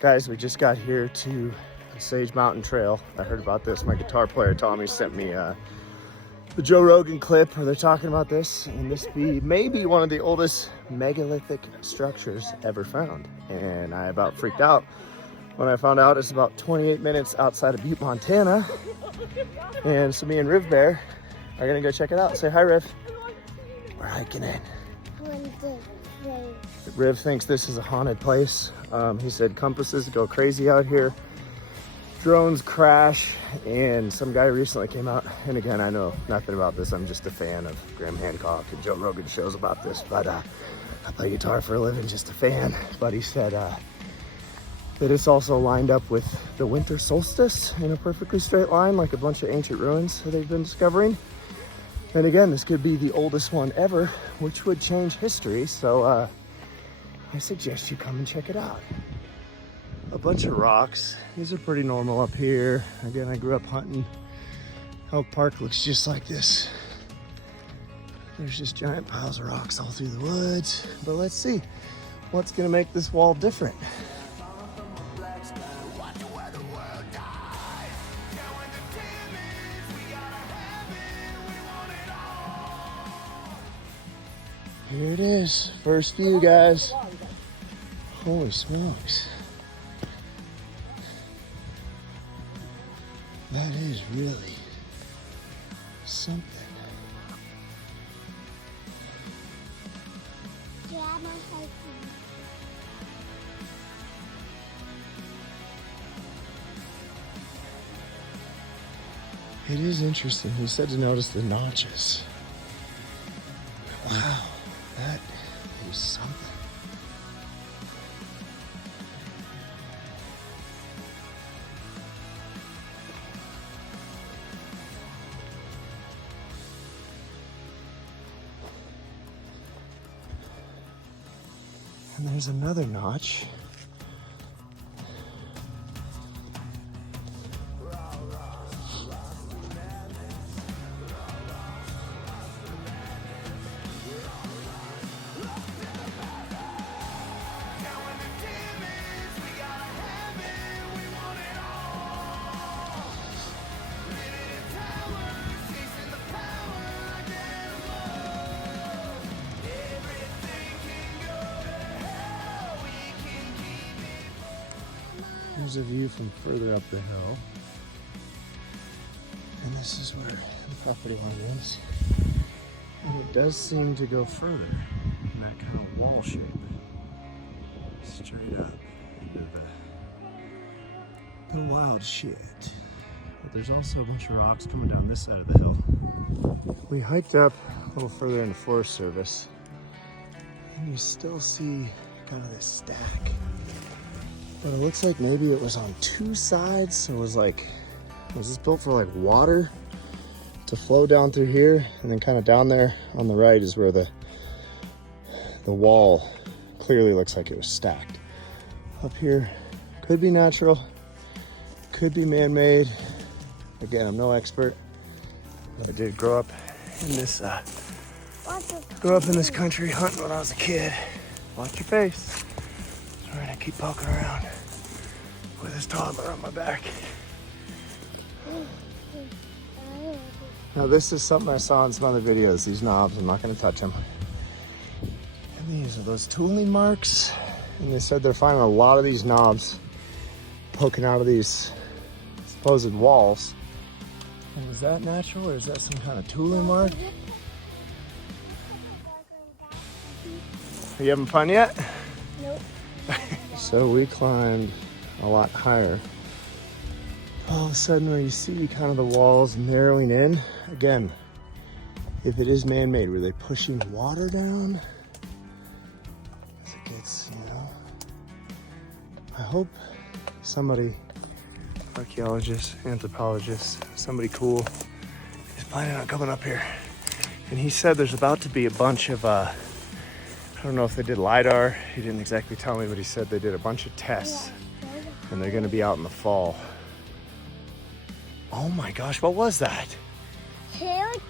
Guys, we just got here to the Sage Mountain Trail. I heard about this. My guitar player Tommy sent me the Joe Rogan clip where they're talking about this, and this may be one of the oldest megalithic structures ever found. And I about freaked out when I found out it's about 28 minutes outside of Butte, Montana. And so me and Riv Bear are gonna go check it out. Say hi, Riv. We're hiking in. Riv thinks this is a haunted place. He said compasses go crazy out here. Drones crash, and some guy recently came out, and again, I know nothing about this. I'm just a fan of Graham Hancock and Joe Rogan shows about this, but I play guitar for a living, just a fan. But he said that it's also lined up with the winter solstice in a perfectly straight line, like a bunch of ancient ruins that they've been discovering. And again, this could be the oldest one ever, which would change history. So I suggest you come and check it out. A bunch of rocks. These are pretty normal up here. Again, I grew up hunting. Elk Park looks just like this. There's just giant piles of rocks all through the woods. But let's see what's gonna make this wall different. Here it is, first view, guys. Holy smokes. That is really something. Yeah, I'm hiking. It is interesting. He said to notice the notches. Wow, that is something. And there's another notch. Here's a view from further up the hill. And this is where the property line is. And it does seem to go further in that kind of wall shape. Straight up into the wild shit. But there's also a bunch of rocks coming down this side of the hill. We hiked up a little further in the Forest Service, and you still see kind of this stack. But it looks like maybe it was on two sides. So it was this built for like water to flow down through here? And then kind of down there on the right is where the wall clearly looks like it was stacked. Up here, could be natural, could be man-made. Again, I'm no expert, but I did grow up in this country hunting when I was a kid. Watch your face. We're gonna keep poking around with his toddler on my back. Now this is something I saw in some other videos, these knobs. I'm not gonna touch them. And these are those tooling marks. And they said they're finding a lot of these knobs poking out of these supposed walls. And is that natural or is that some kind of tooling mark? Are you having fun yet? Nope. So we climbed a lot higher. All of a sudden when you see kind of the walls narrowing in, again, if it is man-made, were they pushing water down? As it gets, I hope somebody, archaeologist, anthropologist, somebody cool is planning on coming up here. And he said there's about to be a bunch of, I don't know if they did LiDAR. He didn't exactly tell me, but he said they did a bunch of tests and they're gonna be out in the fall. Oh my gosh, what was that? That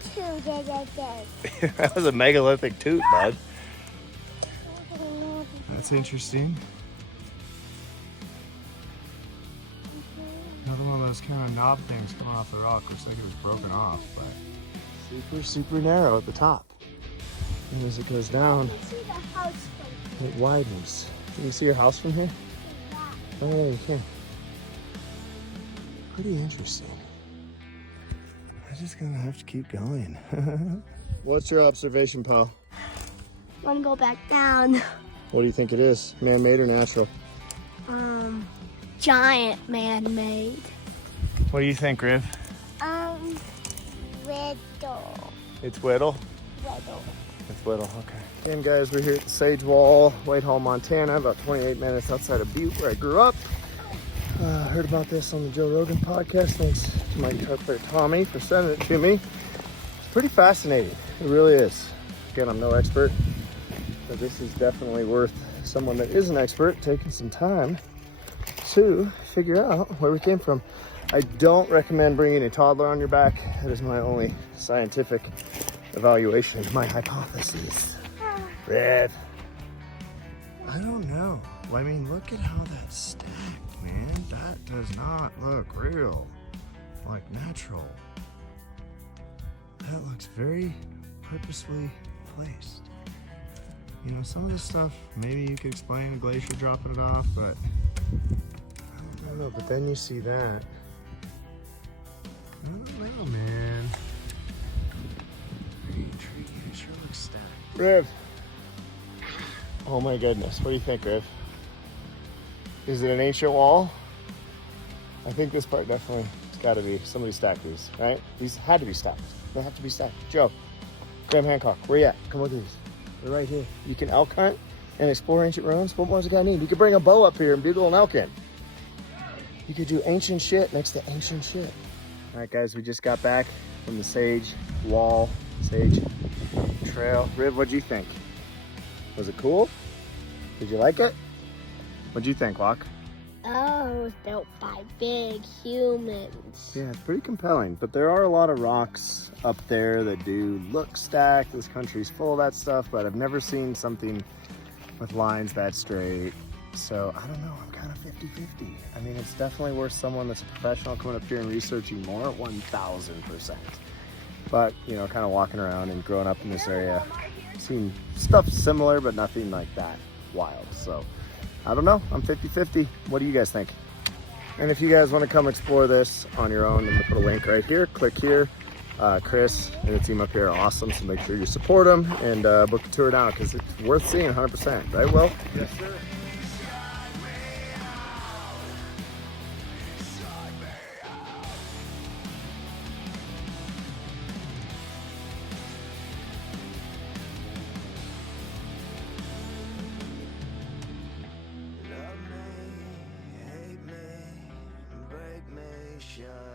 was a megalithic toot, bud. That's interesting. those kind of knob things coming off the rock. Looks like it was broken off, but super narrow at the top. And as it goes down, You can see the house from here. it widens. You can see your house from here? Yeah. Oh, yeah, you can. Pretty interesting. I'm just gonna have to keep going. What's your observation, pal? Want to go back down? What do you think it is? Man-made or natural? Giant man-made. What do you think, Riv? Riddle. It's Whittle? Riddle. It's Whittle, okay. And guys, we're here at the Sage Wall, Whitehall, Montana, about 28 minutes outside of Butte, where I grew up. Heard about this on the Joe Rogan podcast. Thanks to my guitar player Tommy for sending it to me. It's pretty fascinating. It really is. Again, I'm no expert, but this is definitely worth someone that is an expert taking some time to figure out where we came from. I don't recommend bringing a toddler on your back. That is my only scientific evaluation, my hypothesis. Red. I don't know. I mean, look at how that's stacked, man. That does not look real, like natural. That looks very purposely placed. You know, some of this stuff, maybe you could explain a glacier dropping it off, but I don't know. But then you see that. I don't know, man. Very intriguing. It sure looks stacked. Riv. Oh my goodness. What do you think, Riv? Is it an ancient wall? I think this part definitely, it's got to be. Somebody stacked these, right? These had to be stacked. They have to be stacked. Joe, Graham Hancock, where you at? Come look at these. They're right here. You can elk hunt and explore ancient ruins. What more does a guy need? You could bring a bow up here and bugle an elk in. You could do ancient shit next to ancient shit. All right, guys, we just got back from the Sage Wall, Sage Trail. Riv, what'd you think? Was it cool? Did you like it? What'd you think, Locke? Oh, it was built by big humans. Yeah, it's pretty compelling, but there are a lot of rocks up there that do look stacked. This country's full of that stuff, but I've never seen something with lines that straight. So I don't know, I'm kind of 50-50. I mean, it's definitely worth someone that's a professional coming up here and researching more, 1000%. But, you know, kind of walking around and growing up in this area, seen stuff similar, but nothing like that wild. So I don't know, I'm 50-50. What do you guys think? And if you guys want to come explore this on your own, I'm gonna put a link right here. Click here. Chris and the team up here are awesome, so make sure you support them and book a tour now, because it's worth seeing 100%. Right, Will? Yes, sir. Love me, hate me, break me, shine.